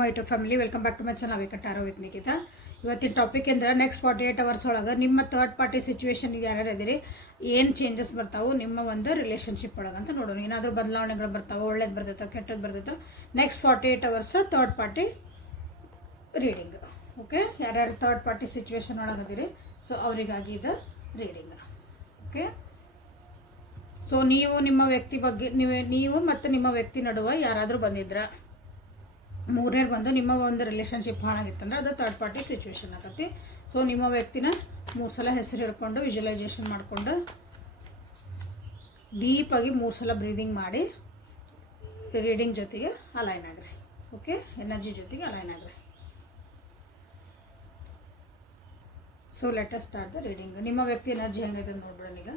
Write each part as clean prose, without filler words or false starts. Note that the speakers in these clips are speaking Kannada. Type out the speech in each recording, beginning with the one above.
My to family, welcome back to my channel awaken ಆರೋ ವಿತ್ ನಿಕಿತಾ. ಇವತ್ತಿನ ಟಾಪಿಕ್ ಅಂದರೆ ನೆಕ್ಸ್ಟ್ 48 hours ಒಳಗೆ ನಿಮ್ಮ ಥರ್ಡ್ ಪಾರ್ಟಿ ಸಿಚುವೇಶನ್ಗೆ ಯಾರ್ಯಾರು ಇದ್ದೀರಿ, ಏನು ಚೇಂಜಸ್ ಬರ್ತಾವೆ ನಿಮ್ಮ ಒಂದು ರಿಲೇಷನ್ಶಿಪ್ ಒಳಗೆ ಅಂತ ನೋಡೋಣ. ಏನಾದರೂ ಬದಲಾವಣೆಗಳು ಬರ್ತಾವೆ, ಒಳ್ಳೇದು ಬರ್ತೈತೋ ಕೆಟ್ಟದ್ದು ಬರ್ತೈತೋ. Next 48 hours third party reading. Okay, ಯಾರ್ಯಾರು ಥರ್ಡ್ ಪಾರ್ಟಿ ಸಿಚುವೇಶನ್ ಒಳಗದಿರಿ, ಸೊ ಅವರಿಗಾಗಿ ಇದು ರೀಡಿಂಗ್. ಓಕೆ, ಸೊ ನೀವು ನಿಮ್ಮ ವ್ಯಕ್ತಿ ಬಗ್ಗೆ ನೀವು ಮತ್ತು ನಿಮ್ಮ ವ್ಯಕ್ತಿ ನಡುವೆ ಯಾರಾದರೂ ಬಂದಿದ್ರ, ಮೂರನೇರು ಬಂದು ನಿಮ್ಮ ಒಂದು ರಿಲೇಷನ್ಶಿಪ್ ಹಾಳಾಗಿತ್ತಂದ್ರೆ ಅದು ಥರ್ಡ್ ಪಾರ್ಟಿ ಸಿಚುವೇಶನ್ ಆಗತ್ತೆ. ಸೊ ನಿಮ್ಮ ವ್ಯಕ್ತಿನ 3 ಸಲ ಹೆಸರು ಹೇಳ್ಕೊಂಡು ವಿಜುವಲೈಸೇಷನ್ ಮಾಡಿಕೊಂಡು ಡೀಪಾಗಿ 3 ಸಲ ಬ್ರೀದಿಂಗ್ ಮಾಡಿ ರೀಡಿಂಗ್ ಜೊತೆಗೆ ಅಲೈನ್ ಆಗ್ರಿ. ಓಕೆ, ಎನರ್ಜಿ ಜೊತೆಗೆ align agri. So let us start the reading. ನಿಮ್ಮ ವ್ಯಕ್ತಿ ಎನರ್ಜಿ ಹೆಂಗೈತೆ ನೋಡ್ಬಿಡೋಣ. ಈಗ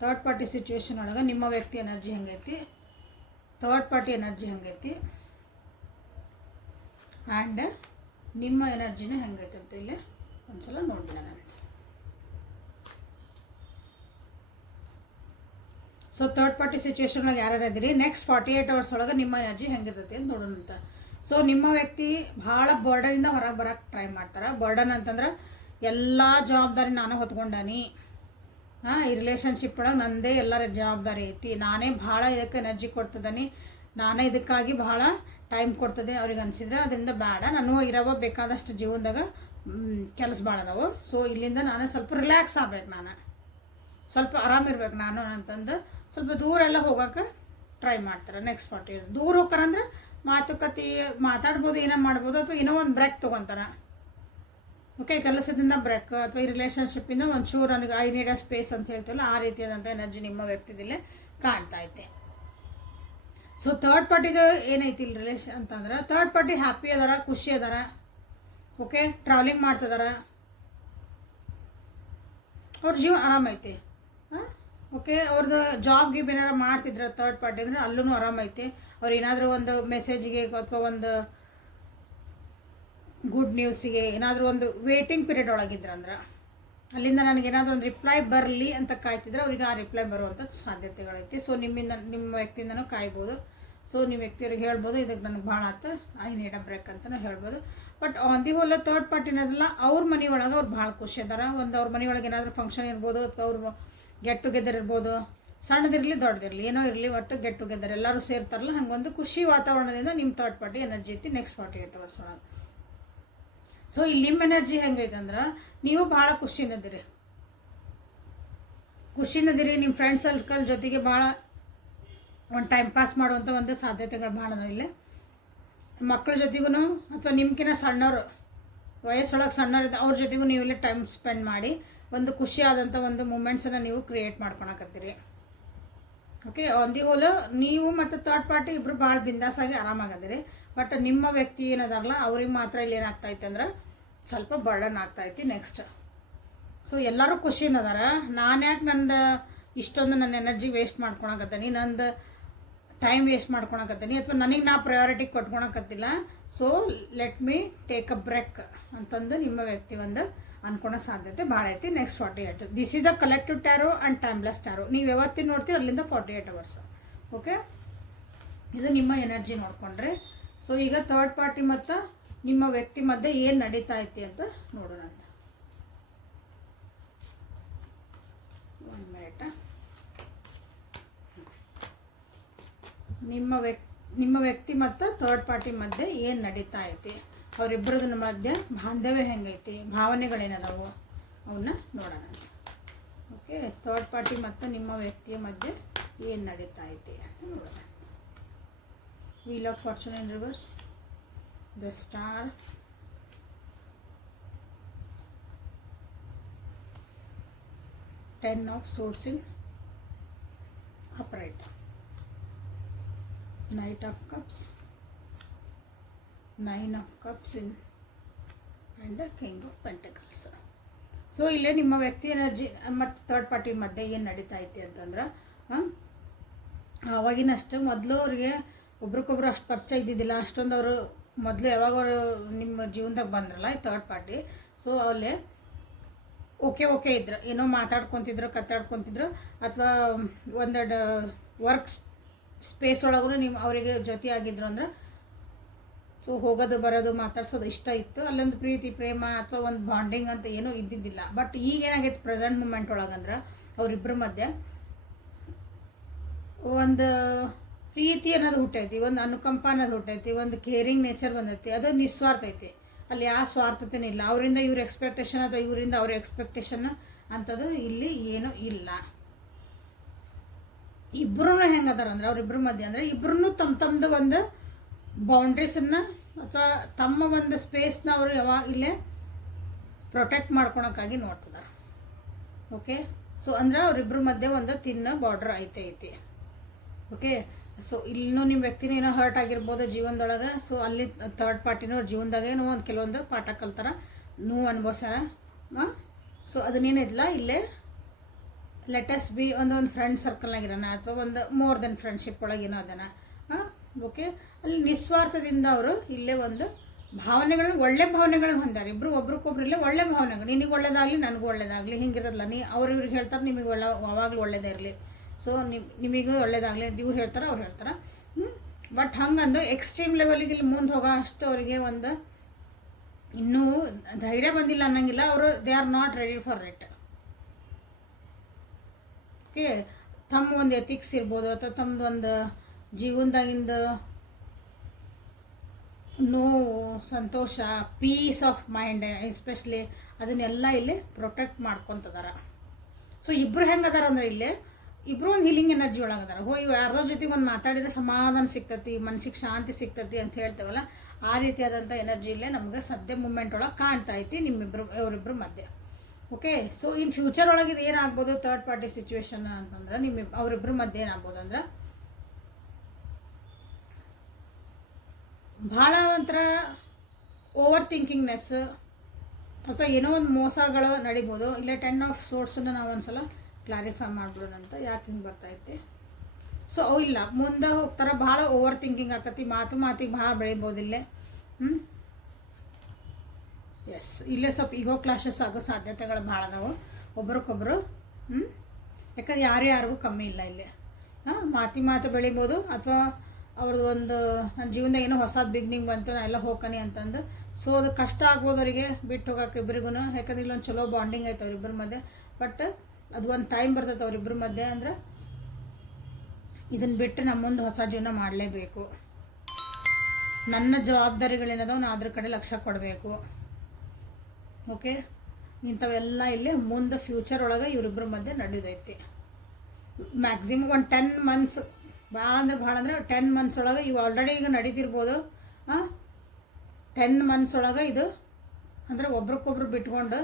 ಥರ್ಡ್ ಪಾರ್ಟಿ ಸಿಚುವೇಶನ್ ಒಳಗೆ ನಿಮ್ಮ ವ್ಯಕ್ತಿ ಎನರ್ಜಿ ಹೆಂಗೈತಿ, ಥರ್ಡ್ ಪಾರ್ಟಿ ಎನರ್ಜಿ ಹೆಂಗೈತಿ ಆ್ಯಂಡ್ ನಿಮ್ಮ ಎನರ್ಜಿನ ಹೆಂಗೈತೆ ಅಂತ ಇಲ್ಲಿ ಒಂದ್ಸಲ ನೋಡ್ಬಿಡೋಣ. ಸೊ ಥರ್ಡ್ ಪಾರ್ಟಿ ಸಿಚುವೇಶನ್ ಒಳಗೆ ಯಾರ್ಯಾರು ಇದ್ದೀರಿ, ನೆಕ್ಸ್ಟ್ 48 hours ಒಳಗೆ ನಿಮ್ಮ ಎನರ್ಜಿ ಹೆಂಗಿರ್ತೈತಿ ಅಂತ ನೋಡೋಣ ಅಂತ. ಸೊ ನಿಮ್ಮ ವ್ಯಕ್ತಿ ಭಾಳ ಬರ್ಡನಿಂದ ಹೊರಗೆ ಬರೋಕ್ಕೆ ಟ್ರೈ ಮಾಡ್ತಾರೆ. ಬರ್ಡನ್ ಅಂತಂದ್ರೆ ಎಲ್ಲ ಜವಾಬ್ದಾರಿ ನಾನು ಹೊತ್ಕೊಂಡಾನಿ, ಈ ರಿಲೇಷನ್ಶಿಪ್ ಒಳಗೆ ನಂದೇ ಎಲ್ಲರ ಜವಾಬ್ದಾರಿ ಐತಿ, ನಾನೇ ಭಾಳ ಇದಕ್ಕೆ ಎನರ್ಜಿ ಕೊಡ್ತಿದ್ದಾನೆ, ನಾನೇ ಇದಕ್ಕಾಗಿ ಭಾಳ ಟೈಮ್ ಕೊಡ್ತದೆ ಅವ್ರಿಗೆ ಅನಿಸಿದ್ರೆ ಅದರಿಂದ ಬೇಡ, ನಾನು ಇರವ ಬೇಕಾದಷ್ಟು ಜೀವನದಾಗ ಕೆಲಸ ಭಾಳ ಅದಾವು. ಸೊ ಇಲ್ಲಿಂದ ನಾನು ಸ್ವಲ್ಪ ರಿಲ್ಯಾಕ್ಸ್ ಆಗ್ಬೇಕು, ನಾನು ಸ್ವಲ್ಪ ಆರಾಮಿರ್ಬೇಕು ನಾನು ಅಂತಂದು ಸ್ವಲ್ಪ ದೂರ ಎಲ್ಲ ಹೋಗೋಕೆ ಟ್ರೈ ಮಾಡ್ತಾರೆ. ನೆಕ್ಸ್ಟ್ 48 ದೂರ ಹೋಗ್ತಾರಂದ್ರೆ ಮಾತುಕತೆ ಮಾತಾಡ್ಬೋದು, ಏನೋ ಮಾಡ್ಬೋದು, ಅಥವಾ ಏನೋ ಒಂದು ಬ್ರೇಕ್ ತೊಗೊತಾರೆ. ಓಕೆ, ಕೆಲಸದಿಂದ ಬ್ರೇಕ್ ಅಥವಾ ಈ ರಿಲೇಷನ್ಶಿಪ್ಪಿಂದ ಒಂಚೂರು ನನಗೆ ಐ ನೀಡ್ ಅ ಸ್ಪೇಸ್ ಅಂತ ಹೇಳ್ತೀವಲ್ಲ, ಆ ರೀತಿಯಾದಂಥ ಎನರ್ಜಿ ನಿಮ್ಮ ವ್ಯಕ್ತಿದಲ್ಲೇ ಕಾಣ್ತಾ ಐತೆ. ಸೊ ಥರ್ಡ್ ಪಾರ್ಟಿದು ಏನೈತಿ ಇಲ್ಲಿ ರಿಲೇಷನ್ ಅಂತಂದ್ರೆ, ಥರ್ಡ್ ಪಾರ್ಟಿ ಹ್ಯಾಪಿ ಅದಾರ, ಖುಷಿ ಅದಾರ. ಓಕೆ, ಟ್ರಾವೆಲಿಂಗ್ ಮಾಡ್ತಿದಾರ, ಅವ್ರ ಜೀವ ಆರಾಮೈತಿ. ಓಕೆ, ಅವ್ರದ್ದು ಜಾಬ್ ಗಿಬ್ ಏನಾರು ಮಾಡ್ತಿದ್ರೆ ಥರ್ಡ್ ಪಾರ್ಟಿ ಅಂದರೆ ಅಲ್ಲೂ ಆರಾಮೈತಿ. ಅವ್ರು ಏನಾದರೂ ಒಂದು ಮೆಸೇಜಿಗೆ ಅಥವಾ ಒಂದು ಗುಡ್ ನ್ಯೂಸಿಗೆ ಏನಾದರೂ ಒಂದು ವೇಟಿಂಗ್ ಪೀರಿಯಡ್ ಒಳಗಿದ್ರಂದ್ರೆ, ಅಲ್ಲಿಂದ ನನಗೇನಾದರೂ ಒಂದು ರಿಪ್ಲೈ ಬರಲಿ ಅಂತ ಕಾಯ್ತಿದ್ರೆ ಅವ್ರಿಗೆ ಆ ರಿಪ್ಲೈ ಬರುವಂಥ ಸಾಧ್ಯತೆಗಳೈತಿ. ಸೊ ನಿಮ್ಮ ವ್ಯಕ್ತಿಯಿಂದನೂ ಕಾಯ್ಬೋದು. ಸೊ ನಿಮ್ಮ ವ್ಯಕ್ತಿಯವ್ರಿಗೆ ಹೇಳ್ಬೋದು, ಇದಕ್ಕೆ ನನಗೆ ಭಾಳ ಆಯ್ತು, ಐ ನೀಡ್ ಅ ಬ್ರೇಕ್ ಅಂತಲೂ ಹೇಳ್ಬೋದು. But on the whole third ಪಾರ್ಟಿನದಲ್ಲ, ಅವ್ರ ಮನೆ ಒಳಗೆ ಅವ್ರು ಭಾಳ ಖುಷಿ ಅದಾರ. ಅವ್ರ ಮನೆ ಒಳಗೆ ಏನಾದರೂ ಫಂಕ್ಷನ್ ಇರ್ಬೋದು, ಅಥವಾ ಅವ್ರು ಗೆಟ್ ಟುಗೆದರ್ ಇರ್ಬೋದು, ಸಣ್ಣದಿರಲಿ ದೊಡ್ಡದಿರಲಿ ಏನೋ ಇರಲಿ, ಒಟ್ಟು ಗೆಟ್ ಟುಗೆದರ್ ಎಲ್ಲರೂ ಸೇರ್ತಾರಲ್ಲ, ಹಂಗೊಂದು ಖುಷಿ ವಾತಾವರಣದಿಂದ ನಿಮ್ಮ ಥರ್ಡ್ ಪಾರ್ಟಿ ಎನರ್ಜಿ ಐತಿ ನೆಕ್ಸ್ಟ್ 48 hours ಒಳಗೆ. ಸೊ ಇಲ್ಲಿ ನಿಮ್ಮ ಎನರ್ಜಿ ಹೆಂಗೈತೆ ಅಂದ್ರೆ, ನೀವು ಭಾಳ ಖುಷಿಯಿಂದಿರಿ, ನಿಮ್ಮ ಫ್ರೆಂಡ್ ಸರ್ಕಲ್ ಜೊತೆಗೆ ಭಾಳ ಒಂದು ಟೈಮ್ ಪಾಸ್ ಮಾಡುವಂಥ ಒಂದು ಸಾಧ್ಯತೆಗಳು ಭಾಳ ಅದಾವ. ಇಲ್ಲಿ ಮಕ್ಕಳ ಜೊತೆಗೂ ಅಥವಾ ನಿಮ್ಗಿನ ಸಣ್ಣವರು ವಯಸ್ಸೊಳಗೆ ಸಣ್ಣವ್ರು ಅವ್ರ ಜೊತೆಗೂ ನೀವು ಇಲ್ಲಿ ಟೈಮ್ ಸ್ಪೆಂಡ್ ಮಾಡಿ ಒಂದು ಖುಷಿಯಾದಂಥ ಒಂದು ಮೂಮೆಂಟ್ಸನ್ನು ನೀವು ಕ್ರಿಯೇಟ್ ಮಾಡ್ಕೊಳಕತ್ತೀರಿ. ಓಕೆ, ಆನ್ ದಿ ಹೋಲ್ ನೀವು ಮತ್ತು ಥರ್ಡ್ ಪಾರ್ಟಿ ಇಬ್ಬರು ಭಾಳ ಬಿಂದಾಸಾಗಿ ಆರಾಮಾಗದಿರಿ. ಬಟ್ ನಿಮ್ಮ ವ್ಯಕ್ತಿ ಏನದಾರಲ್ಲ ಅವ್ರಿಗೆ ಮಾತ್ರ ಇಲ್ಲಿ ಏನಾಗ್ತೈತೆ ಅಂದ್ರೆ ಸ್ವಲ್ಪ ಬರ್ಡನ್ ಆಗ್ತೈತಿ ನೆಕ್ಸ್ಟ್. ಸೊ ಎಲ್ಲರೂ ಖುಷಿಯಿಂದ ಅದಾರ, ನಾನು ಯಾಕೆ ನಂದು ಇಷ್ಟೊಂದು ನನ್ನ ಎನರ್ಜಿ ವೇಸ್ಟ್ ಮಾಡ್ಕೊಳಕತ್ತೀನಿ, ನಂದು ಟೈಮ್ ವೇಸ್ಟ್ ಮಾಡ್ಕೊಳಕತ್ತೀನಿ, ಅಥವಾ ನನಗೆ ನಾ ಪ್ರಯಾರಿಟಿ ಕೊಟ್ಕೊಳಕತ್ತಿಲ್ಲ. So let me take a break ಅಂತಂದು ನಿಮ್ಮ ವ್ಯಕ್ತಿ ಒಂದು ಅನ್ಕೊಳೋ ಸಾಧ್ಯತೆ ಭಾಳ ಐತಿ next 48. This is a collective tarot and timeless tarot. ನೀವು ಯಾವತ್ತಿನ ನೋಡ್ತೀರಿ ಅಲ್ಲಿಂದ 48 hours. ಓಕೆ, ಇದು ನಿಮ್ಮ ಎನರ್ಜಿ ನೋಡಿಕೊಂಡ್ರೆ. ಸೊ ಈಗ ಥರ್ಡ್ ಪಾರ್ಟಿ ಮತ್ತು ನಿಮ್ಮ ವ್ಯಕ್ತಿ ಮಧ್ಯೆ ಏನು ನಡೀತಾ ಐತಿ ಅಂತ ನೋಡೋಣ ಅಂತ. 1 minute. ನಿಮ್ಮ ವ್ಯಕ್ತಿ ಮತ್ತು ಥರ್ಡ್ ಪಾರ್ಟಿ ಮಧ್ಯೆ ಏನು ನಡೀತಾ ಐತಿ, ಅವರಿಬ್ಬರದ ಮಧ್ಯೆ ಬಾಂಧವ್ಯ ಹೆಂಗೈತಿ, ಭಾವನೆಗಳೇನದಾವು ಅವನ್ನ ನೋಡೋಣ ಅಂತ. ಓಕೆ, ಥರ್ಡ್ ಪಾರ್ಟಿ ಮತ್ತು ನಿಮ್ಮ ವ್ಯಕ್ತಿಯ ಮಧ್ಯೆ ಏನು ನಡೀತಾ ಐತಿ ಅಂತ ನೋಡೋಣ. Wheel of Fortune in reverse, the Star, Ten of Swords in upright, Knight of Cups, Nine of Cups in and King of Pentacles. So ಇಲ್ಲೇ ನಿಮ್ಮ ವ್ಯಕ್ತಿ ಎನರ್ಜಿ ಮತ್ತು ಥರ್ಡ್ ಪಾರ್ಟಿ ಮಧ್ಯೆ ಏನು ನಡೀತಾ ಐತಿ ಅಂತಂದ್ರೆ, ಅವಾಗಿನಷ್ಟು ಮೊದಲು ಅವ್ರಿಗೆ ಒಬ್ರಿಗೊಬ್ರು ಅಷ್ಟು ಪರಿಚಯ ಇದ್ದಿದ್ದಿಲ್ಲ, ಅಷ್ಟೊಂದು ಅವರು ಮೊದಲು ಯಾವಾಗ ಅವರು ನಿಮ್ಮ ಜೀವನದಾಗ ಬಂದ್ರಲ್ಲ ಈ ಥರ್ಡ್ ಪಾರ್ಟಿ. ಸೊ ಅವಲ್ಲೇ ಓಕೆ ಇದ್ರು, ಏನೋ ಮಾತಾಡ್ಕೊತಿದ್ರು, ಕತ್ತಾಡ್ಕೊತಿದ್ರು, ಅಥವಾ ಒಂದೆರಡು ವರ್ಕ್ ಸ್ಪೇಸ್ ಒಳಗೂ ನೀವು ಅವರಿಗೆ ಜೊತೆ ಆಗಿದ್ರು ಅಂದ್ರೆ ಸೊ ಹೋಗೋದು ಬರೋದು ಮಾತಾಡ್ಸೋದು ಇಷ್ಟ ಇತ್ತು, ಅಲ್ಲೊಂದು ಪ್ರೀತಿ ಪ್ರೇಮ ಅಥವಾ ಒಂದು ಬಾಂಡಿಂಗ್ ಅಂತ ಏನೂ ಇದ್ದಿದ್ದಿಲ್ಲ. ಬಟ್ ಈಗ ಏನಾಗೈತೆ ಪ್ರೆಸೆಂಟ್ ಮೂಮೆಂಟ್ ಒಳಗಂದ್ರೆ ಅವರಿಬ್ಬರ ಮಧ್ಯೆ ಒಂದು ಪ್ರೀತಿ ಅನ್ನೋದು ಹುಟ್ಟೈತಿ, ಒಂದು ಅನುಕಂಪ ಅನ್ನೋದು ಹುಟ್ಟೈತಿ, ಒಂದು ಕೇರಿಂಗ್ ನೇಚರ್ ಬಂದೈತಿ. ಅದು ನಿಸ್ವಾರ್ಥ ಐತಿ, ಅಲ್ಲಿ ಯಾವ ಸ್ವಾರ್ಥತೆನೂ ಇಲ್ಲ. ಅವರಿಂದ ಇವ್ರ ಎಕ್ಸ್ಪೆಕ್ಟೇಷನ್ ಅಥವಾ ಇವರಿಂದ ಅವ್ರ ಎಕ್ಸ್ಪೆಕ್ಟೇಷನ್ ಅಂಥದ್ದು ಇಲ್ಲಿ ಏನೂ ಇಲ್ಲ. ಇಬ್ಬರೂ ಹೆಂಗದಾರ ಅಂದ್ರೆ ಅವ್ರಿಬ್ಬರ ಮಧ್ಯೆ ಅಂದರೆ ಇಬ್ಬರೂ ತಮ್ಮದು ಒಂದು ಬೌಂಡ್ರೀಸನ್ನು ಅಥವಾ ತಮ್ಮ ಒಂದು ಸ್ಪೇಸ್ನ ಅವರು ಯಾವಾಗ ಇಲ್ಲೇ ಪ್ರೊಟೆಕ್ಟ್ ಮಾಡ್ಕೊಳಕ್ಕಾಗಿ ನೋಡ್ತಿದ್ದಾರೆ. ಓಕೆ, ಸೊ ಅಂದ್ರೆ ಅವರಿಬ್ಬರ ಮಧ್ಯೆ ಒಂದು ತಿನ್ನ ಬಾರ್ಡ್ರ್ ಐತಿ. ಓಕೆ, ಸೊ ಇಲ್ಲೂ ನಿಮ್ಮ ವ್ಯಕ್ತಿನ ಏನೋ ಹರ್ಟ್ ಆಗಿರ್ಬೋದು ಜೀವನದೊಳಗೆ. ಸೊ ಅಲ್ಲಿ ಥರ್ಡ್ ಪಾರ್ಟಿನೂ ಅವ್ರ ಜೀವನದಾಗ ಏನೋ ಒಂದು ಕೆಲವೊಂದು ಪಾಠ ಕಲ್ತಾರ, ನೋವು ಅನ್ಭವಿಸ್ಯಾರ. ಸೊ ಅದನ್ನೇನಿಲ್ಲ ಇಲ್ಲೇ ಲೆಟಸ್ ಬಿ ಒಂದು ಫ್ರೆಂಡ್ ಸರ್ಕಲ್ನಾಗಿರೋಣ ಅಥವಾ ಒಂದು ಮೋರ್ ದೆನ್ ಫ್ರೆಂಡ್ಶಿಪ್ ಒಳಗೆ ಏನೋ ಅದನ್ನ. ಓಕೆ, ಅಲ್ಲಿ ನಿಸ್ವಾರ್ಥದಿಂದ ಅವರು ಇಲ್ಲೇ ಒಂದು ಭಾವನೆಗಳು, ಒಳ್ಳೆ ಭಾವನೆಗಳನ್ನ ಹೊಂದಾರೆ ಇಬ್ಬರು. ಒಬ್ರಿಗೊಬ್ರು ಇಲ್ಲೇ ಒಳ್ಳೆ ಭಾವನೆಗಳು, ನಿನಗೆ ಒಳ್ಳೇದಾಗಲಿ ನನಗೂ ಒಳ್ಳೇದಾಗಲಿ ಹಿಂಗಿರಲ್ಲ. ಅವ್ರು ಇವ್ರಿಗೆ ಹೇಳ್ತಾರೆ ನಿಮಗೆ ಯಾವಾಗಲೂ ಒಳ್ಳೇದೇ ಇರಲಿ, ಸೊ ನಿಮಗೂ ಒಳ್ಳೇದಾಗಲಿ ಅಂತ ಇವ್ರು ಹೇಳ್ತಾರೆ, ಅವ್ರು ಹೇಳ್ತಾರೆ. ಬಟ್ ಹಂಗಂದು ಎಕ್ಸ್ಟ್ರೀಮ್ ಲೆವೆಲಿಗೆ ಇಲ್ಲಿ ಮುಂದೆ ಹೋಗೋ ಅಷ್ಟು ಅವರಿಗೆ ಒಂದು ಇನ್ನೂ ಧೈರ್ಯ ಬಂದಿಲ್ಲ ಅನ್ನಂಗಿಲ್ಲ. ಅವರು they are not ready for it. Okay, ತಮ್ಮ ಒಂದು ಎಥಿಕ್ಸ್ ಇರ್ಬೋದು ಅಥವಾ ತಮ್ಮದು ಒಂದು ಜೀವನದಾಗಿಂದ ನೋವು, ಸಂತೋಷ, ಪೀಸ್ ಆಫ್ ಮೈಂಡ್ ಎಸ್ಪೆಷಲಿ ಅದನ್ನೆಲ್ಲ ಇಲ್ಲಿ ಪ್ರೊಟೆಕ್ಟ್ ಮಾಡ್ಕೊತದಾರ. ಸೊ ಇಬ್ಬರು ಹೆಂಗದಾರ ಅಂದ್ರೆ ಇಲ್ಲಿ ಇಬ್ಬರು ಒಂದು ಹೀಲಿಂಗ್ ಎನರ್ಜಿ ಒಳಗದಾರ. ಇವು ಯಾರ್ದೋ ಜೊತೆಗೆ ಒಂದು ಮಾತಾಡಿದ್ರೆ ಸಮಾಧಾನ ಸಿಗ್ತತಿ, ಮನಸ್ಸಿಗೆ ಶಾಂತಿ ಸಿಗ್ತತಿ ಅಂತ ಹೇಳ್ತೇವಲ್ಲ, ಆ ರೀತಿಯಾದಂಥ ಎನರ್ಜಿ ಇಲ್ಲೇ ನಮ್ಗೆ ಸದ್ಯ ಮೂಮೆಂಟ್ ಒಳಗೆ ಕಾಣ್ತಾ ಐತಿ ಅವರಿಬ್ಬರ ಮಧ್ಯೆ. ಓಕೆ, ಸೊ ಇನ್ ಫ್ಯೂಚರ್ ಒಳಗೆ ಇದು ಏನಾಗ್ಬೋದು ಥರ್ಡ್ ಪಾರ್ಟಿ ಸಿಚುವೇಶನ್ ಅಂತಂದ್ರೆ ಅವರಿಬ್ಬರ ಮಧ್ಯೆ ಏನಾಗ್ಬೋದು ಅಂದ್ರೆ ಭಾಳ ಒಂಥರ ಓವರ್ ಥಿಂಕಿಂಗ್ನೆಸ್ ಅಥವಾ ಏನೋ ಒಂದು ಮೋಸಗಳು ನಡಿಬೋದು. ಇಲ್ಲ 10 ಆಫ್ ಸೋರ್ಸನ್ನು ನಾವು ಒಂದ್ಸಲ ಕ್ಲಾರಿಫೈ ಮಾಡ್ಬಿಡೋಣ ಅಂತ ಯಾಕೆ ಹಿಂಗೆ ಬರ್ತೈತೆ. ಸೊ ಅವು ಇಲ್ಲ ಮುಂದೆ ಹೋಗ್ತಾರೆ, ಭಾಳ ಓವರ್ ಥಿಂಕಿಂಗ್ ಆಕತಿ, ಮಾತಿಗೆ ಭಾಳ ಬೆಳಿಬೋದು ಇಲ್ಲೇ. ಎಸ್, ಇಲ್ಲೇ ಸ್ವಲ್ಪ ಈಗೋ ಕ್ಲಾಶಸ್ ಆಗೋ ಸಾಧ್ಯತೆಗಳು ಭಾಳ ಅದಾವೆ ಒಬ್ರಿಗೊಬ್ರು. ಯಾಕಂದ್ರೆ ಯಾರಿಗೂ ಕಮ್ಮಿ ಇಲ್ಲ ಇಲ್ಲಿ. ಮಾತು ಬೆಳಿಬೋದು ಅಥವಾ ಅವ್ರದ್ದು ಒಂದು ನನ್ನ ಜೀವನದಾಗ ಏನೋ ಹೊಸದು ಬಿಗ್ನಿಂಗ್ ಬಂತು, ನಾ ಎಲ್ಲ ಹೋಗ್ಕನಿ ಅಂತಂದು. ಸೊ ಅದು ಕಷ್ಟ ಆಗ್ಬೋದು ಅವರಿಗೆ ಬಿಟ್ಟು ಹೋಗೋಕೆ ಇಬ್ಬರಿಗೂ. ಯಾಕಂದ್ರೆ ಇಲ್ಲೊಂದು ಚಲೋ ಬಾಂಡಿಂಗ್ ಐತೆ ಅವ್ರಿಬ್ಬರ ಮಧ್ಯೆ. ಬಟ್ ಅದು ಒಂದು ಟೈಮ್ ಬರ್ತೈತೆ ಅವ್ರಿಬ್ಬರ ಮಧ್ಯೆ ಅಂದ್ರೆ ಇದನ್ನು ಬಿಟ್ಟು ನಮ್ಮ ಮುಂದೆ ಹೊಸ ಜೀವನ ಮಾಡಲೇಬೇಕು, ನನ್ನ ಜವಾಬ್ದಾರಿಗಳೇನದೋ ನಾನು ಅದ್ರ ಕಡೆ ಲಕ್ಷ್ಯ ಕೊಡಬೇಕು. ಓಕೆ, ಇಂಥವೆಲ್ಲ ಇಲ್ಲಿ ಮುಂದೆ ಫ್ಯೂಚರ್ ಒಳಗೆ ಇವರಿಬ್ಬರ ಮಧ್ಯೆ ನಡೆದೈತಿ. ಮ್ಯಾಕ್ಸಿಮಮ್ ಒಂದು 10 ಮಂತ್ಸ್, ಭಾಳ ಅಂದ್ರೆ 10 ಮಂತ್ಸ್ ಒಳಗೆ ಇವು ಆಲ್ರೆಡಿ ಈಗ ನಡೀತಿರ್ಬೋದು. 10 ಮಂತ್ಸ್ ಒಳಗೆ ಇದು ಅಂದರೆ ಒಬ್ರಿಗೊಬ್ರು ಬಿಟ್ಕೊಂಡು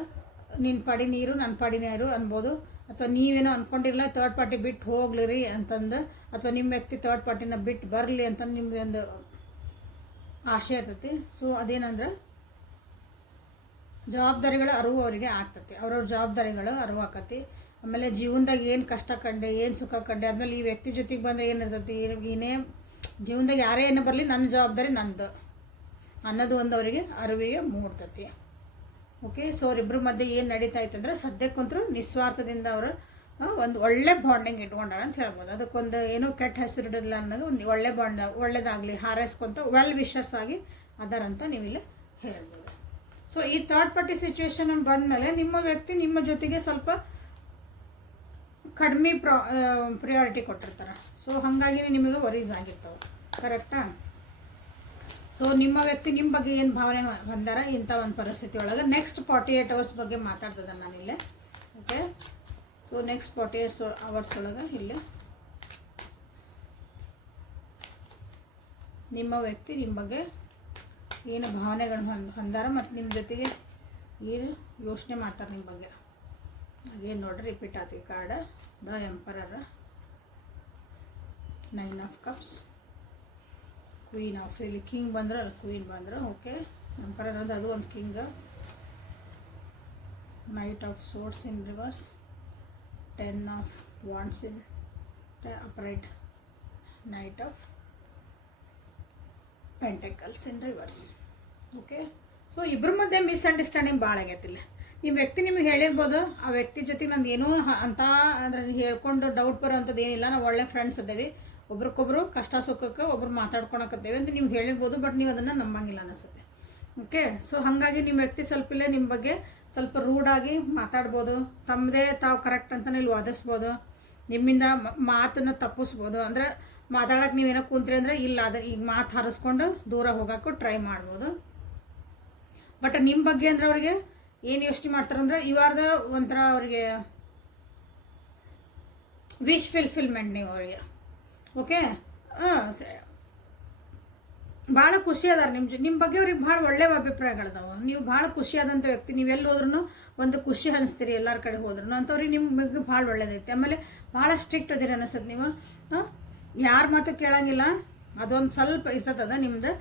ನಿನ್ನ ಪಾಡಿ ನೀರು ನನ್ನ ಪಾಡಿ ನೀರು ಅನ್ಬೋದು. ಅಥವಾ ನೀವೇನೋ ಅಂದ್ಕೊಂಡಿರಲ್ಲ ಥರ್ಡ್ ಪಾರ್ಟಿ ಬಿಟ್ಟು ಹೋಗ್ಲಿರಿ ಅಂತಂದು, ಅಥವಾ ನಿಮ್ಮ ವ್ಯಕ್ತಿ ಥರ್ಡ್ ಪಾರ್ಟಿನ ಬಿಟ್ಟು ಬರಲಿ ಅಂತ ನಿಮ್ಗೆ ಒಂದು ಆಸೆ ಇರ್ತೈತಿ. ಸೊ ಅದೇನಂದ್ರೆ ಜವಾಬ್ದಾರಿಗಳ ಅರಿವು ಅವರಿಗೆ ಆಗ್ತೈತಿ, ಅವ್ರವ್ರ ಜವಾಬ್ದಾರಿಗಳು ಅರಿವು ಆಕತಿ. ಆಮೇಲೆ ಜೀವನದಾಗ ಏನು ಕಷ್ಟ ಕಂಡೆ, ಏನು ಸುಖ ಕಂಡೆ, ಆದ್ಮೇಲೆ ಈ ವ್ಯಕ್ತಿ ಜೊತೆಗೆ ಬಂದರೆ ಏನಿರ್ತೈತಿ, ಏನೇ ಜೀವನದಾಗ ಯಾರೇ ಏನೋ ಬರಲಿ ನನ್ನ ಜವಾಬ್ದಾರಿ ನಂದು ಅನ್ನೋದು ಒಂದು ಅವರಿಗೆ ಅರಿವಿಗೆ ಮೂಡ್ತೈತಿ. ಓಕೆ, ಸೊ ಅವರಿಬ್ಬರ ಮಧ್ಯೆ ಏನು ನಡೀತಾ ಇತ್ತಂದ್ರೆ ಸದ್ಯಕ್ಕಂತರೂ ನಿಸ್ವಾರ್ಥದಿಂದ ಅವರು ಒಂದು ಒಳ್ಳೆ ಬಾಂಡಿಂಗ್ ಇಟ್ಕೊಂಡಾರ ಅಂತ ಹೇಳ್ಬೋದು. ಅದಕ್ಕೊಂದು ಏನೂ ಕೆಟ್ಟ ಹೆಸರಿಡಲ್ಲ ಅನ್ನೋದು ಒಂದು ಒಳ್ಳೆ ಬಾಂಡ್, ಒಳ್ಳೇದಾಗಲಿ ಹಾರೈಸ್ಕೊಂತ ವೆಲ್ ವಿಶರ್ಸ್ ಆಗಿ ಅದಾರಂತ ನೀವಿಲ್ಲಿ ಹೇಳ್ಬೋದು. ಸೊ ಈ ಥರ್ಡ್ ಪಾರ್ಟಿ ಸಿಚುವೇಶನ್ ಬಂದಮೇಲೆ ನಿಮ್ಮ ವ್ಯಕ್ತಿ ನಿಮ್ಮ ಜೊತೆಗೆ ಸ್ವಲ್ಪ ಕಡಿಮೆ ಪ್ರಿಯಾರಿಟಿ ಕೊಟ್ಟಿರ್ತಾರೆ. ಸೊ ಹಾಗಾಗಿ ನಿಮಗೆ ವರೀಸ್ ಆಗಿರ್ತಾವೆ, ಕರೆಕ್ಟಾ? ಸೊ ನಿಮ್ಮ ವ್ಯಕ್ತಿ ನಿಮ್ಮ ಬಗ್ಗೆ ಏನು ಭಾವನೆ ಹೊಂದಾರ ಇಂಥ ಒಂದು ಪರಿಸ್ಥಿತಿ ಒಳಗೆ ನೆಕ್ಸ್ಟ್ 48 ಅವರ್ಸ್ ಬಗ್ಗೆ ಮಾತಾಡ್ತದೆ ನಾನಿಲ್ಲೇ. ಓಕೆ, ಸೊ ನೆಕ್ಸ್ಟ್ 48 ಅವರ್ಸ್ ಒಳಗೆ ಇಲ್ಲಿ ನಿಮ್ಮ ವ್ಯಕ್ತಿ ನಿಮ್ಮ ಬಗ್ಗೆ ಏನು ಭಾವನೆಗಳು ಹೊಂದಾರ ಮತ್ತು ನಿಮ್ಮ ಜೊತೆಗೆ ಏನು ಯೋಚನೆ ಮಾಡ್ತಾರೆ ನಿಮ್ಮ ಬಗ್ಗೆ. ಏನು ನೋಡ್ರಿ ರಿಪೀಟ್ ಆತಿ card, the emperor, 9 of cups, queen of, ಇಲ್ಲಿ ಕಿಂಗ್ ಬಂದ್ರೆ ಅಲ್ಲಿ ಕ್ವೀನ್ ಬಂದ್ರೆ. ಓಕೆ, ಎಂಪರರ್ ಅಂದ್ರೆ ಅದು ಒಂದು king, knight of swords in reverse, 10 of wands in upright, knight of pentacles in reverse. Okay, so ಇಬ್ಬರ ಮಧ್ಯೆ ಮಿಸ್ಅಂಡರ್ಸ್ಟ್ಯಾಂಡಿಂಗ್ ಭಾಳ ಆಗೈತಿಲ್ಲ. ನಿಮ್ಮ ವ್ಯಕ್ತಿ ನಿಮಗೆ ಹೇಳಿರ್ಬೋದು, ಆ ವ್ಯಕ್ತಿ ಜೊತೆಗೆ ನಂದು ಏನೂ ಅಂತ ಅಂದರೆ ಹೇಳ್ಕೊಂಡು ಡೌಟ್ ಬರೋವಂಥದ್ದು ಏನಿಲ್ಲ, ನಾವು ಒಳ್ಳೆ ಫ್ರೆಂಡ್ಸ್ ಅದೇವಿ, ಒಬ್ರಿಗೊಬ್ರು ಕಷ್ಟ ಸುಖಕ್ಕೆ ಒಬ್ರು ಮಾತಾಡ್ಕೊಳಕತ್ತೇವೆ ಅಂತ ನೀವು ಹೇಳಿರ್ಬೋದು, ಬಟ್ ನೀವು ಅದನ್ನು ನಂಬಂಗಿಲ್ಲ ಅನಿಸುತ್ತೆ. ಓಕೆ, ಸೊ ಹಾಗಾಗಿ ನಿಮ್ಮ ವ್ಯಕ್ತಿ ಸ್ವಲ್ಪ ಇಲ್ಲೇ ನಿಮ್ಮ ಬಗ್ಗೆ ಸ್ವಲ್ಪ ರೂಡಾಗಿ ಮಾತಾಡ್ಬೋದು, ತಮ್ಮದೇ ತಾವು ಕರೆಕ್ಟ್ ಅಂತಲೇ ಇಲ್ಲಿ ವಾದಿಸ್ಬೋದು, ನಿಮ್ಮಿಂದ ಮಾತನ್ನು ತಪ್ಪಿಸ್ಬೋದು. ಅಂದರೆ ಮಾತಾಡೋಕೆ ನೀವೇನೋ ಕೂತ್ರಿ ಅಂದರೆ ಇಲ್ಲ, ಅದು ಈಗ ಮಾತು ಹರಿಸ್ಕೊಂಡು ದೂರ ಹೋಗೋಕ್ಕೂ ಟ್ರೈ ಮಾಡ್ಬೋದು. ಬಟ್ ನಿಮ್ಮ ಬಗ್ಗೆ ಅಂದರೆ ಅವ್ರಿಗೆ ಏನು ಯೋಚನೆ ಮಾಡ್ತಾರಂದ್ರೆ ಇವಾರ್ದ ಒಂಥರ ಅವ್ರಿಗೆ ವಿಶ್ ಫುಲ್ಫಿಲ್ಮೆಂಟ್ ನೀವು ಅವರಿಗೆ. ಓಕೆ, ಭಾಳ ಖುಷಿ ಅದಾರ ನಿಮ್ಮ ಬಗ್ಗೆ ಅವ್ರಿಗೆ ಭಾಳ ಒಳ್ಳೆಯ ಅಭಿಪ್ರಾಯಗಳದಾವ. ನೀವು ಭಾಳ ಖುಷಿಯಾದಂಥ ವ್ಯಕ್ತಿ, ನೀವೆಲ್ಲಿ ಹೋದ್ರೂ ಒಂದು ಖುಷಿ ಅನಿಸ್ತೀರಿ ಎಲ್ಲರ ಕಡೆ ಹೋದ್ರೂ ಅಂಥವ್ರಿಗೆ ನಿಮ್ಮ ಬಗ್ಗೆ ಭಾಳ ಒಳ್ಳೇದೈತಿ. ಆಮೇಲೆ ಭಾಳ ಸ್ಟ್ರಿಕ್ಟ್ ಅದಿರಿ ಅನಿಸುತ್ತೆ ನೀವು, ಯಾರ ಮಾತು ಕೇಳಂಗಿಲ್ಲ, ಅದೊಂದು ಸ್ವಲ್ಪ ಇರ್ತದ ನಿಮ್ದು.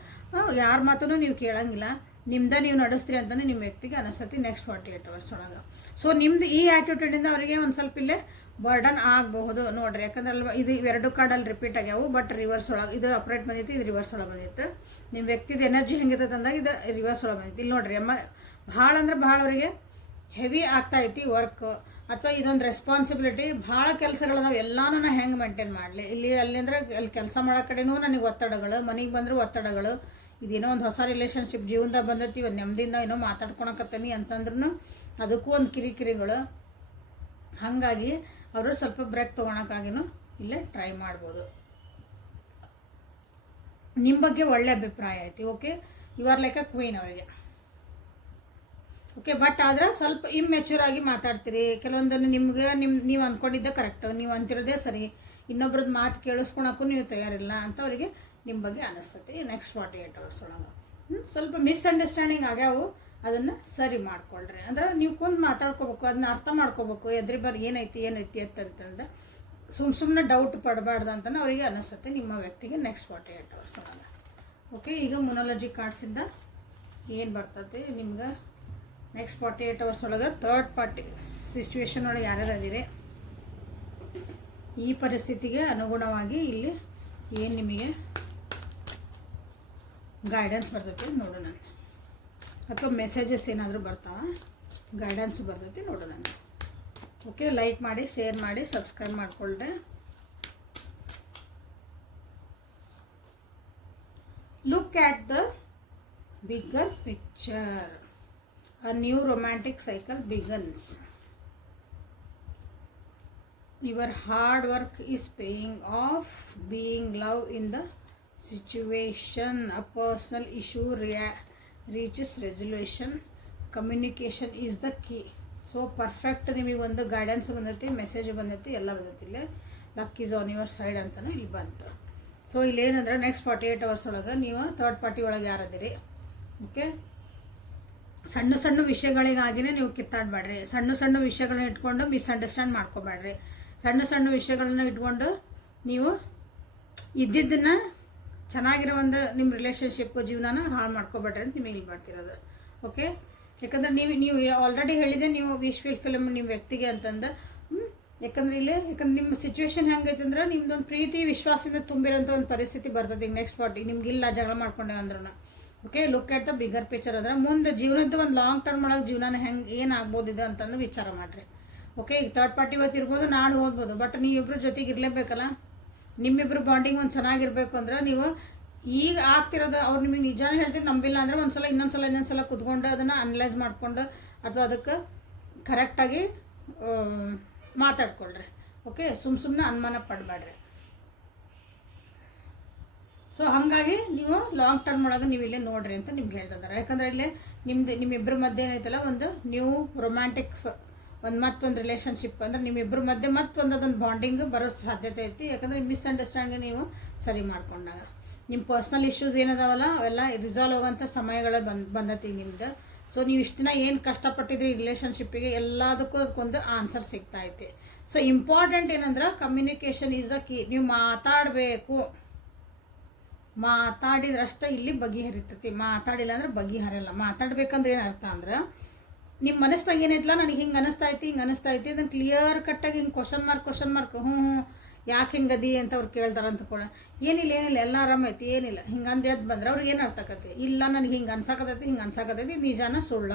ಯಾರ ಮಾತೂ ನೀವು ಕೇಳಂಗಿಲ್ಲ, ನಿಮ್ದು ನೀವು ನಡೆಸ್ತೀರಿ ಅಂತಲೇ ನಿಮ್ಮ ವ್ಯಕ್ತಿಗೆ ಅನಿಸ್ತತಿ ನೆಕ್ಸ್ಟ್ 48 hours ಒಳಗೆ. ಸೊ ನಿಮ್ದು ಈ ಆ್ಯಟಿಟ್ಯೂಡಿಂದ ಅವರಿಗೆ ಒಂದು ಸ್ವಲ್ಪ ಇಲ್ಲೇ ಬರ್ಡನ್ ಆಗಬಹುದು ನೋಡ್ರಿ. ಯಾಕಂದ್ರೆ ಅಲ್ವಾ ಇದು 2 ಕಾರ್ಡಲ್ಲಿ ರಿಪೀಟ್ ಆಗ್ಯಾವು, ಬಟ್ ರಿವರ್ಸ್ ಒಳಗೆ ಇದು ಅಪ್ರೇಟ್ ಬಂದಿತ್ತು, ಇದು ರಿವರ್ಸ್ ಒಳಗೆ ಬಂದಿತ್ತು. ನಿಮ್ಮ ವ್ಯಕ್ತಿದ ಎನರ್ಜಿ ಹೆಂಗಿರ್ತದೆ ಅಂದಾಗ ಇದು ರಿವರ್ಸ್ ಒಳಗೆ ಬಂದಿತ್ತು. ಇಲ್ಲಿ ನೋಡ್ರಿ ಭಾಳ ಅಂದ್ರೆ ಭಾಳ ಅವರಿಗೆ ಹೆವಿ ಆಗ್ತಾಯಿತಿ ವರ್ಕ್, ಅಥವಾ ಇದೊಂದು ರೆಸ್ಪಾನ್ಸಿಬಿಲಿಟಿ. ಭಾಳ ಕೆಲಸಗಳದಾವೆ, ಎಲ್ಲಾನು ನಾನು ಹೆಂಗೆ ಮೇಂಟೈನ್ ಮಾಡಲಿ, ಇಲ್ಲಿ ಅಲ್ಲಿ ಅಂದ್ರೆ ಅಲ್ಲಿ ಕೆಲಸ ಮಾಡೋ ಕಡೆನೂ ನನಗೆ ಒತ್ತಡಗಳು, ಮನೆಗೆ ಬಂದರೂ ಒತ್ತಡಗಳು. ಇದೇನೋ ಒಂದು ಹೊಸ ರಿಲೇಷನ್ಶಿಪ್ ಜೀವನದಾಗ ಬಂದೈತಿ, ಒಂದು ನೆಮ್ಮದಿಯಿಂದ ಏನೋ ಮಾತಾಡ್ಕೊಳಕತ್ತೀನಿ ಅಂತಂದ್ರೂ ಅದಕ್ಕೂ ಒಂದು ಕಿರಿಕಿರಿಗಳು. ಹಾಗಾಗಿ ಅವರು ಸ್ವಲ್ಪ ಬ್ರೇಕ್ ತೊಗೊಳಕ್ಕಾಗಿನೂ ಇಲ್ಲೇ ಟ್ರೈ ಮಾಡ್ಬೋದು. ನಿಮ್ಮ ಬಗ್ಗೆ ಒಳ್ಳೆ ಅಭಿಪ್ರಾಯ ಐತಿ. Okay, you are like a queen ಅವರಿಗೆ. ಓಕೆ, ಬಟ್ ಆದ್ರೆ ಸ್ವಲ್ಪ ಇಮ್ಮೆಚ್ಯೂರ್ ಆಗಿ ಮಾತಾಡ್ತೀರಿ. ಕೆಲವೊಂದನ್ನು ನಿಮ್ಗೆ ನೀವು ಅಂದ್ಕೊಂಡಿದ್ದೆ ಕರೆಕ್ಟ್, ನೀವು ಅಂತಿರೋದೇ ಸರಿ, ಇನ್ನೊಬ್ರದ್ದು ಮಾತು ಕೇಳಿಸ್ಕೊಳಕ್ಕೂ ನೀವು ತಯಾರಿಲ್ಲ ಅಂತ ಅವರಿಗೆ ನಿಮ್ಮ ಬಗ್ಗೆ ಅನಿಸ್ತತಿ ನೆಕ್ಸ್ಟ್ 48 hours ಒಳಗೆ. ಸ್ವಲ್ಪ ಮಿಸ್ಅಂಡರ್ಸ್ಟ್ಯಾಂಡಿಂಗ್ ಆಗ್ಯಾವು, ಅದನ್ನು ಸರಿ ಮಾಡ್ಕೊಳ್ರಿ. ಅಂದ್ರೆ ನೀವು ಕುಂದು ಮಾತಾಡ್ಕೋಬೇಕು, ಅದನ್ನ ಅರ್ಥ ಮಾಡ್ಕೋಬೇಕು, ಎದ್ರಿ ಏನೈತಿ ಅಂತಂದು ಸುಮ್ಮನೆ ಡೌಟ್ ಪಡಬಾರ್ದು ಅಂತಲೇ ಅವರಿಗೆ ಅನಿಸುತ್ತೆ ನಿಮ್ಮ ವ್ಯಕ್ತಿಗೆ ನೆಕ್ಸ್ಟ್ 48 hours ಒಳಗೆ. ಓಕೆ, ಈಗ ಮೊನಾಲಜಿ ಕಾರ್ಡ್ಸಿಂದ ಏನು ಬರ್ತದೆ ನಿಮ್ಗೆ ನೆಕ್ಸ್ಟ್ 48 hours ಒಳಗೆ ಥರ್ಡ್ ಪಾರ್ಟಿ ಸಿಚುವೇಶನ್ ಒಳಗೆ ಯಾರ್ಯಾರು ಅದೀರಿ, ಈ ಪರಿಸ್ಥಿತಿಗೆ ಅನುಗುಣವಾಗಿ ಇಲ್ಲಿ ಏನು ನಿಮಗೆ ಗೈಡೆನ್ಸ್ ಬರ್ತೈತಿ ನೋಡೋಣ, ಅಥವಾ ಮೆಸೇಜಸ್ ಏನಾದರೂ ಬರ್ತಾವ, ಗೈಡೆನ್ಸ್ ಬರ್ತೈತಿ ನೋಡೋಣ. ಓಕೆ, ಲೈಕ್ ಮಾಡಿ, ಶೇರ್ ಮಾಡಿ, ಸಬ್ಸ್ಕ್ರೈಬ್ ಮಾಡಿಕೊಳ್ಳ್ರಿ. Look at the bigger picture, a new romantic cycle begins. Your hard work is paying off, being love in the situation, a personal issue reaches resolution, communication is the key. So perfect ನಿಮಗೆ ಒಂದು ಗೈಡೆನ್ಸ್ ಬಂದೈತಿ, ಮೆಸೇಜ್ ಬಂದೈತಿ, ಎಲ್ಲ ಬಂದೈತಿ. ಇಲ್ಲೇ luck is on your side ಅಂತಲೂ ಇಲ್ಲಿ ಬಂತು. ಸೊ ಇಲ್ಲೇನಂದ್ರೆ ನೆಕ್ಸ್ಟ್ 48 hours ಒಳಗೆ ನೀವು ಥರ್ಡ್ ಪಾರ್ಟಿ ಒಳಗೆ ಯಾರದಿರಿ. ಓಕೆ, ಸಣ್ಣ ಸಣ್ಣ ವಿಷಯಗಳಿಗಾಗಿನೇ ನೀವು ಕಿತ್ತಾಡಬೇಡ್ರಿ, ಸಣ್ಣ ಸಣ್ಣ ವಿಷಯಗಳನ್ನ ಇಟ್ಕೊಂಡು ಮಿಸ್ಅಂಡರ್ಸ್ಟ್ಯಾಂಡ್ ಮಾಡ್ಕೋಬೇಡ್ರಿ. ಸಣ್ಣ ಸಣ್ಣ ವಿಷಯಗಳನ್ನ ಇಟ್ಕೊಂಡು ನೀವು ಇದ್ದಿದ್ದನ್ನು ಚೆನ್ನಾಗಿರೋ ಒಂದು ನಿಮ್ಮ ರಿಲೇಷನ್ಶಿಪ್ ಜೀವನನ ಹಾಳು ಮಾಡ್ಕೋಬೇಡ್ರಿ ಅಂತ ನಿಮಗೆ ಇಲ್ಲಿ ಬರ್ತಿರೋದು. ಓಕೆ, ಯಾಕಂದ್ರೆ ನೀವು ಆಲ್ರೆಡಿ ಹೇಳಿದೆ ನೀವು ವಿಶ್ ಫಿಲ್ಮ್ ನಿಮ್ಮ ವ್ಯಕ್ತಿಗೆ ಅಂತಂದು. ಯಾಕಂದ್ರೆ ನಿಮ್ಮ ಸಿಚುವೇಶನ್ ಹೆಂಗೈತೆ ಅಂದ್ರೆ ನಿಮ್ದೊಂದು ಪ್ರೀತಿ ವಿಶ್ವಾಸದಿಂದ ತುಂಬಿರೋಂಥ ಒಂದು ಪರಿಸ್ಥಿತಿ ಬರ್ತದೆ ಈಗ ನೆಕ್ಸ್ಟ್ 40. ನಿಮ್ಗಿಲ್ಲ ಜಗಳ ಮಾಡ್ಕೊಂಡೆ ಅಂದ್ರೂ. Okay, look at the bigger picture ಅಂದ್ರೆ ಮುಂದೆ ಜೀವನದ ಒಂದು ಲಾಂಗ್ ಟರ್ಮ್ ಒಳಗೆ ಜೀವನ ಹೆಂಗೆ ಏನಾಗ್ಬೋದಿದೆ ಅಂತಂದು ವಿಚಾರ ಮಾಡಿರಿ. ಓಕೆ, ಈಗ ಥರ್ಡ್ ಪಾರ್ಟಿ ಇವತ್ತು ಇರ್ಬೋದು, ನಾಳೆ ಓದ್ಬೋದು, ಬಟ್ ನೀವಿಬ್ಬರು ಜೊತೆಗೆ ಇರಲೇಬೇಕಲ್ಲ. ನಿಮ್ಮಿಬ್ಬರು ಬಾಂಡಿಂಗ್ ಒಂದು ಚೆನ್ನಾಗಿರ್ಬೇಕು ಅಂದ್ರೆ ನೀವು ಈಗ ಆಗ್ತಿರೋದು ಅವ್ರು ನಿಮಗೆ ನಿಜಾನ ಹೇಳ್ತೀವಿ ನಂಬಿಲ್ಲ ಅಂದರೆ ಇನ್ನೊಂದ್ಸಲ ಕುತ್ಕೊಂಡು ಅದನ್ನು ಅನಲೈಸ್ ಮಾಡಿಕೊಂಡು ಅಥವಾ ಅದಕ್ಕೆ ಕರೆಕ್ಟಾಗಿ ಮಾತಾಡ್ಕೊಳ್ರಿ. ಓಕೆ, ಸುಮ್ಮನೆ ಅನುಮಾನ ಪಡಬೇಡ್ರಿ. ಸೊ ಹಾಗಾಗಿ ನೀವು ಲಾಂಗ್ ಟರ್ಮ್ ಒಳಗೆ ನೀವು ಇಲ್ಲೇ ನೋಡ್ರಿ ಅಂತ ನಿಮ್ಗೆ ಹೇಳ್ತಿದ್ದಾರೆ. ಯಾಕಂದರೆ ಇಲ್ಲೇ ನಿಮ್ಮಿಬ್ಬರ ಮಧ್ಯೆ ಏನೈತಲ್ಲ ಒಂದು ನ್ಯೂ ರೊಮ್ಯಾಂಟಿಕ್ ಮತ್ತೊಂದು ರಿಲೇಷನ್ಶಿಪ್ ಅಂದ್ರೆ ನಿಮ್ಮಿಬ್ಬರ ಮಧ್ಯೆ ಮತ್ತೊಂದೊಂದು ಬಾಂಡಿಂಗ್ ಬರೋ ಸಾಧ್ಯತೆ ಐತಿ. ಯಾಕಂದರೆ ಮಿಸ್ಅಂಡರ್ಸ್ಟ್ಯಾಂಡಿಂಗ್ ನೀವು ಸರಿ ಮಾಡ್ಕೊಂಡಾಗ ನಿಮ್ಮ ಪರ್ಸ್ನಲ್ ಇಶ್ಯೂಸ್ ಏನದಾವಲ್ಲ ಅವೆಲ್ಲ ರಿಸಾಲ್ವ್ ಆಗೋಂಥ ಸಮಯಗಳ ಬಂದತಿ ನಿಮ್ದು. ಸೊ ನೀವು ಇಷ್ಟು ದಿನ ಏನು ಕಷ್ಟಪಟ್ಟಿದ್ರಿ ರಿಲೇಷನ್ಶಿಪ್ಪಿಗೆ ಎಲ್ಲದಕ್ಕೂ ಅದಕ್ಕೊಂದು ಆನ್ಸರ್ ಸಿಗ್ತಾ ಐತಿ. ಸೊ ಇಂಪಾರ್ಟೆಂಟ್ ಏನಂದ್ರೆ ಕಮ್ಯುನಿಕೇಷನ್ ಈಸ್ ದ ಕೀ. ನೀವು ಮಾತಾಡಬೇಕು, ಮಾತಾಡಿದ್ರಷ್ಟೇ ಇಲ್ಲಿ ಬಗೆಹರಿತೈತಿ, ಮಾತಾಡಿಲ್ಲ ಅಂದ್ರೆ ಬಗೆಹರಿಲ್ಲ. ಮಾತಾಡ್ಬೇಕಂದ್ರೆ ಏನು ಅರ್ಥ ಅಂದ್ರೆ ನಿಮ್ಮ ಮನಸ್ಸಿನಾಗ ಏನೈತಲ್ಲ ನನಗೆ ಹಿಂಗೆ ಅನಿಸ್ತಾ ಐತಿ ಅದನ್ನು ಕ್ಲಿಯರ್ ಕಟ್ಟಾಗಿ ಹಿಂಗೆ ಕ್ವಶನ್ ಮಾರ್ಕ್ ಹ್ಞೂ ಯಾಕೆ ಹಿಂಗದಿ ಅಂತ ಅವ್ರು ಕೇಳ್ತಾರಂತ ಕೂಡ ಏನಿಲ್ಲ ಎಲ್ಲ ಆರಾಮೈತಿ ಏನಿಲ್ಲ ಹಿಂಗೆ ಅಂದು ಎದ್ದು ಬಂದ್ರೆ ಅವ್ರಿಗೆ ಏನು ಅರ್ಥ ಆಕತಿ, ಇಲ್ಲ ನನಗೆ ಹಿಂಗೆ ಅನ್ಸಾಕತೈತಿ ನಿಜಾನ ಸುಳ್ಳ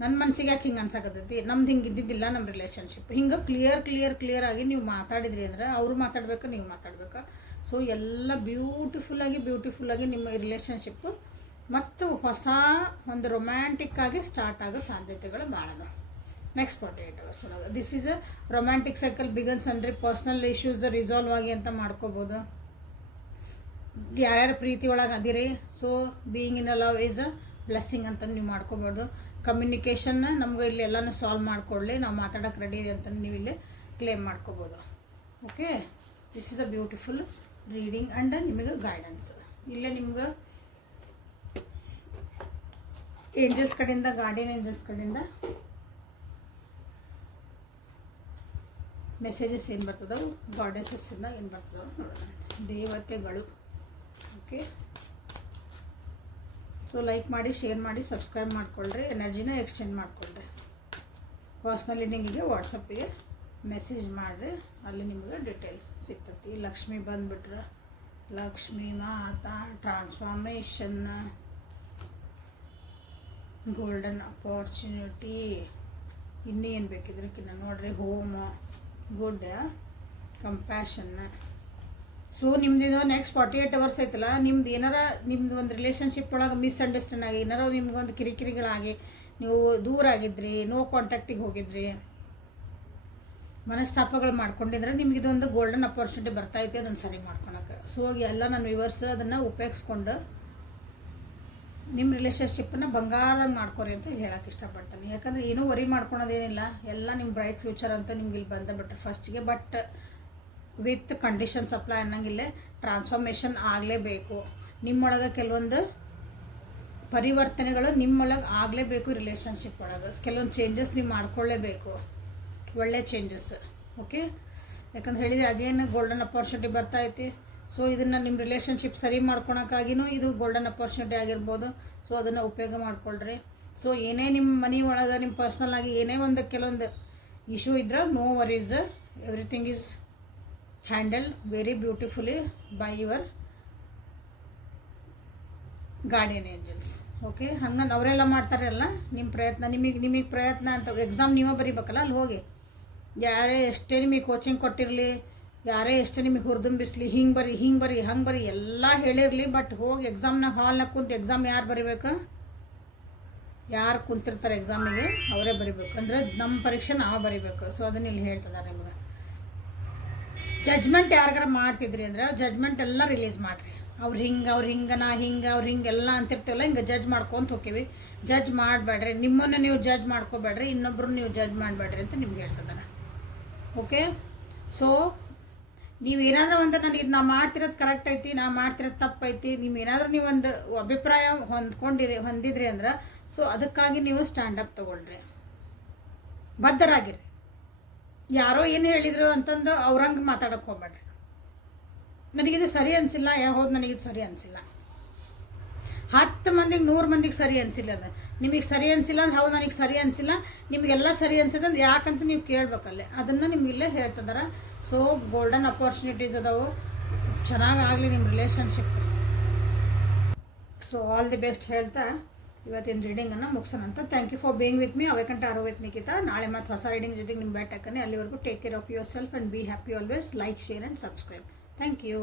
ನನ್ನ ಮನಸ್ಸಿಗೆ ಯಾಕೆ ಹಿಂಗೆ ಅನ್ಸಕತ್ತೈತಿ, ನಮ್ದು ಹಿಂಗೆ ಇದ್ದಿದ್ದಿಲ್ಲ ನಮ್ಮ ರಿಲೇಷನ್ಶಿಪ್. ಹಿಂಗೆ ಕ್ಲಿಯರ್ ಆಗಿ ನೀವು ಮಾತಾಡಿದ್ರಿ ಅಂದ್ರೆ ಅವರು ಮಾತಾಡ್ಬೇಕು, ನೀವು ಮಾತಾಡ್ಬೇಕು. ಸೊ ಎಲ್ಲ ಬ್ಯೂಟಿಫುಲ್ಲಾಗಿ ನಿಮ್ಮ ರಿಲೇಷನ್ಶಿಪ್ಪು ಮತ್ತು ಹೊಸ ಒಂದು ರೊಮ್ಯಾಂಟಿಕ್ ಆಗಿ ಸ್ಟಾರ್ಟ್ ಆಗೋ ಸಾಧ್ಯತೆಗಳು ಭಾಳ ಅದಾವೆ ನೆಕ್ಸ್ಟ್ 48 hours ಒಳಗೆ. This is a romantic cycle begins ಅಂದರೆ ಪರ್ಸ್ನಲ್ ಇಶ್ಯೂಸ್ ರಿಸಾಲ್ವ್ ಆಗಿ ಅಂತ ಮಾಡ್ಕೋಬೋದು. ಯಾರ್ಯಾರು ಪ್ರೀತಿ ಒಳಗೆ ಅದಿರಿ, so being in a love is a blessing ಅಂತ ನೀವು ಮಾಡ್ಕೋಬೋದು. ಕಮ್ಯುನಿಕೇಷನ್ನ ನಮ್ಗೆ ಇಲ್ಲಿ ಎಲ್ಲನೂ ಸಾಲ್ವ್ ಮಾಡಿಕೊಡ್ಲಿ, ನಾವು ಮಾತಾಡೋಕೆ ರೆಡಿ ಇದೆ ಅಂತ ನೀವು ಇಲ್ಲಿ ಕ್ಲೇಮ್ ಮಾಡ್ಕೋಬೋದು. Okay, this is a beautiful reading and ನಿಮಗೆ ಗೈಡೆನ್ಸ್. ಇಲ್ಲೇ ನಿಮ್ಗೆ ಏಂಜಲ್ಸ್ ಕಡೆಯಿಂದ, ಗಾರ್ಡಿಯನ್ ಏಂಜಲ್ಸ್ ಕಡೆಯಿಂದ ಮೆಸೇಜಸ್ ಏನು ಬರ್ತದವು, ಗಾಡೆಸಸ್ಸಿಂದ ಏನು ಬರ್ತದೋ ನೋಡೋಣ. ದೇವತೆಗಳು. ಓಕೆ, ಸೊ ಲೈಕ್ ಮಾಡಿ, ಶೇರ್ ಮಾಡಿ, ಸಬ್ಸ್ಕ್ರೈಬ್ ಮಾಡಿಕೊಳ್ಳ್ರಿ, ಎನರ್ಜಿನ ಎಕ್ಸ್ಚೇಂಜ್ ಮಾಡಿಕೊಳ್ಳ್ರಿ. ಪರ್ಸ್ನಲ್ ರೀಡಿಂಗಿಗೆ ವಾಟ್ಸಪ್ಪಿಗೆ ಮೆಸೇಜ್ ಮಾಡಿರಿ, ಅಲ್ಲಿ ನಿಮಗೆ ಡೀಟೇಲ್ಸ್ ಸಿಗ್ತತಿ. ಲಕ್ಷ್ಮಿ ಬಂದುಬಿಟ್ರೆ, ಲಕ್ಷ್ಮಿ ಮಾತಾ, ಟ್ರಾನ್ಸ್ಫಾರ್ಮೇಷನ್, ಗೋಲ್ಡನ್ ಅಪಾರ್ಚುನಿಟಿ, ಇನ್ನೇನು ಬೇಕಿದ್ರಕ್ಕಿನ್ನ ನೋಡ್ರಿ, ಹೋಮ, ಗುಡ್, ಕಂಪ್ಯಾಷನ್. ಸೊ ನಿಮ್ದು ನೆಕ್ಸ್ಟ್ 48 hours ಐತಲ್ಲ, ನಿಮ್ದು ಏನಾರ ನಿಮ್ದು ಒಂದು ರಿಲೇಷನ್ಶಿಪ್ ಒಳಗೆ ಮಿಸ್ಅಂಡರ್ಸ್ಟ್ಯಾಂಡ್ ಆಗಿ ಏನಾರ ನಿಮ್ಗೊಂದು ಕಿರಿಕಿರಿಗಳಾಗಿ ನೀವು ದೂರ ಆಗಿದ್ರಿ, ನೋ ಕಾಂಟ್ಯಾಕ್ಟಿಗೆ ಹೋಗಿದ್ರಿ, ಮನಸ್ತಾಪಗಳು ಮಾಡ್ಕೊಂಡಿದ್ರೆ ನಿಮ್ಗೆ ಇದೊಂದು ಗೋಲ್ಡನ್ ಅಪಾರ್ಚುನಿಟಿ ಬರ್ತೈತೆ ಅದನ್ನು ಸರಿ ಮಾಡ್ಕೊಳಕ್ಕೆ. ಸೊ ಎಲ್ಲ ನನ್ನ ವ್ಯೂವರ್ಸ್ ಅದನ್ನು ಉಪಯೋಗಿಸ್ಕೊಂಡು ನಿಮ್ಮ ರಿಲೇಷನ್ಶಿಪ್ಪನ್ನು ಬಂಗಾರದಾಗ ಮಾಡ್ಕೊರಿ ಅಂತ ಹೇಳಕ್ಕೆ ಇಷ್ಟಪಡ್ತೀನಿ. ಯಾಕಂದರೆ ಏನೂ ವರಿ ಮಾಡ್ಕೊಳೋದೇನಿಲ್ಲ, ಎಲ್ಲ ನಿಮ್ಮ ಬ್ರೈಟ್ ಫ್ಯೂಚರ್ ಅಂತ ನಿಮ್ಗೆ ಇಲ್ಲಿ ಬಂದುಬಿಟ್ರೆ ಫಸ್ಟಿಗೆ. ಬಟ್ ವಿತ್ ಕಂಡೀಷನ್ಸ್ ಅಪ್ಲೈ ಅನ್ನಂಗಿಲ್ಲೇ ಟ್ರಾನ್ಸ್ಫಾರ್ಮೇಷನ್ ಆಗಲೇಬೇಕು. ನಿಮ್ಮೊಳಗೆ ಕೆಲವೊಂದು ಪರಿವರ್ತನೆಗಳು ನಿಮ್ಮೊಳಗೆ ಆಗಲೇಬೇಕು. ರಿಲೇಷನ್ಶಿಪ್ ಒಳಗೆ ಕೆಲವೊಂದು ಚೇಂಜಸ್ ನೀವು ಮಾಡ್ಕೊಳ್ಳೇಬೇಕು, ಒಳ್ಳೆ ಚೇಂಜಸ್. ಓಕೆ, ಯಾಕಂದ್ರೆ ಹೇಳಿದೆ ಅಗೇನ್ ಗೋಲ್ಡನ್ ಅಪಾರ್ಚುನಿಟಿ ಬರ್ತೈತಿ. ಸೊ ಇದನ್ನು ನಿಮ್ಮ ರಿಲೇಷನ್ಶಿಪ್ ಸರಿ ಮಾಡ್ಕೊಳಕ್ಕಾಗಿನೂ ಇದು ಗೋಲ್ಡನ್ ಅಪಾರ್ಚುನಿಟಿ ಆಗಿರ್ಬೋದು. ಸೊ ಅದನ್ನು ಉಪಯೋಗ ಮಾಡಿಕೊಳ್ಳ್ರಿ. ಸೊ ಏನೇ ನಿಮ್ಮ ಮನೆ ಒಳಗೆ ನಿಮ್ಮ ಪರ್ಸ್ನಲ್ ಆಗಿ ಏನೇ ಒಂದು ಕೆಲವೊಂದು ಇಶ್ಯೂ ಇದ್ರೆ, no worries, everything is handle very beautifully by your guardian angels. Okay, ಹಂಗಂದು ಅವರೆಲ್ಲ ಮಾಡ್ತಾರಲ್ಲ, ನಿಮ್ಮ ಪ್ರಯತ್ನ ನಿಮಗೆ ಪ್ರಯತ್ನ ಅಂತ ಎಕ್ಸಾಮ್ ನೀವೇ ಬರೀಬೇಕಲ್ಲ, ಅಲ್ಲಿ ಹೋಗಿ ಯಾರೇ ಎಷ್ಟೇ ನಿಮಗೆ ಕೋಚಿಂಗ್ ಕೊಟ್ಟಿರಲಿ, ಯಾರೇ ಎಷ್ಟೇ ನಿಮಗೆ ಹುರಿದುಂಬಿಸ್ಲಿ, ಹಿಂಗೆ ಬರಿ ಹಂಗೆ ಬರಿ ಎಲ್ಲ ಹೇಳಿರಲಿ, ಬಟ್ ಹೋಗಿ ಎಕ್ಸಾಮ್ನಾಗ ಹಾಲ್ನಾಗ ಕುಂತು ಎಕ್ಸಾಮ್ ಯಾರು ಬರೀಬೇಕು, ಯಾರು ಕುಂತಿರ್ತಾರೆ ಎಕ್ಸಾಮಿಗೆ ಅವರೇ ಬರೀಬೇಕು. ಅಂದರೆ ನಮ್ಮ ಪರೀಕ್ಷೆ ನಾವು ಬರೀಬೇಕು. ಸೊ ಅದನ್ನ ಇಲ್ಲಿ ಹೇಳ್ತಿದ್ದಾರೆ ನಿಮ್ಗೆ. ಜಡ್ಜ್ಮೆಂಟ್ ಯಾರಿಗಾರ ಮಾಡ್ತಿದ್ರಿ ಅಂದ್ರೆ ಜಡ್ಜ್ಮೆಂಟ್ ಎಲ್ಲ ರಿಲೀಸ್ ಮಾಡಿರಿ. ಅವ್ರು ಹಿಂಗೆಲ್ಲ ಅಂತಿರ್ತೀವಲ್ಲ, ಹಿಂಗೆ ಜಡ್ಜ್ ಮಾಡ್ಕೊಂತ ಹೋಗ್ತೀವಿ. ಜಡ್ಜ್ ಮಾಡಬೇಡ್ರಿ, ನಿಮ್ಮನ್ನು ನೀವು ಜಡ್ಜ್ ಮಾಡ್ಕೋಬೇಡ್ರಿ, ಇನ್ನೊಬ್ರು ನೀವು ಜಡ್ಜ್ ಮಾಡಬೇಡ್ರಿ ಅಂತ ನಿಮ್ಗೆ ಹೇಳ್ತಿದ್ದಾರೆ. ಓಕೆ, ಸೊ ನೀವೇನಾದ್ರೂ ಒಂದು ನನಗೆ ಇದು ನಾ ಮಾಡ್ತಿರೋದು ಕರೆಕ್ಟ್ ಐತಿ, ನಾ ಮಾಡ್ತಿರೋದು ತಪ್ಪೈತಿ, ನೀವೇನಾದ್ರೂ ನೀವು ಒಂದು ಅಭಿಪ್ರಾಯ ಹೊಂದಿದ್ರಿ ಅಂದ್ರೆ, ಸೊ ಅದಕ್ಕಾಗಿ ನೀವು ಸ್ಟ್ಯಾಂಡಪ್ ತೊಗೊಳ್ರಿ, ಬದ್ಧರಾಗಿರಿ. ಯಾರೋ ಏನು ಹೇಳಿದ್ರು ಅಂತಂದು ಅವ್ರಂಗೆ ಮಾತಾಡೋಕೆ ಹೋಗ್ಬೇಡ್ರಿ. ನನಗಿದು ಸರಿ ಅನಿಸಿಲ್ಲ, ಹೌದು ನನಗಿದು ಸರಿ ಅನಿಸಿಲ್ಲ. 10 ಮಂದಿಗೆ 100 ಮಂದಿಗೆ ಸರಿ ಅನಿಸಿಲ್ಲ. ಅದು ನಿಮಗೆ ಸರಿ ಅನಿಸಿಲ್ಲ ಅಂದ್ರೆ ಹೌದು ನನಗೆ ಸರಿ ಅನಿಸಿಲ್ಲ, ನಿಮಗೆಲ್ಲ ಸರಿ ಅನ್ಸಿದಂದ್ರೆ ಯಾಕಂತ ನೀವು ಕೇಳಬೇಕಲ್ಲೇ, ಅದನ್ನು ನಿಮಗಿಲ್ಲೇ ಹೇಳ್ತಿದ್ದಾರೆ. ಸೊ ಗೋಲ್ಡನ್ ಅಪಾರ್ಚುನಿಟೀಸ್ ಅದಾವು, ಚೆನ್ನಾಗಾಗಲಿ ನಿಮ್ಮ relationship. So all the best ಹೇಳ್ತಾ ಇವತ್ತಿನ ರೀಡಿಂಗನ್ನು ಮುಗಿಸೋಣ ಅಂತ. Thank you for being with me. Awaken ಆರೋ ವಿತ್ ನಿಖಿತಾ. ನಾಳೆ ಮತ್ತು ಹೊಸ ರೀಡಿಂಗ್ ಜೊತೆಗೆ ನಿಮ್ಮ ಭೇಟಿ ಹಾಕನೆ. ಅಲ್ಲಿವರೆಗೂ take care of yourself and be happy always. Like, share and subscribe. Thank you.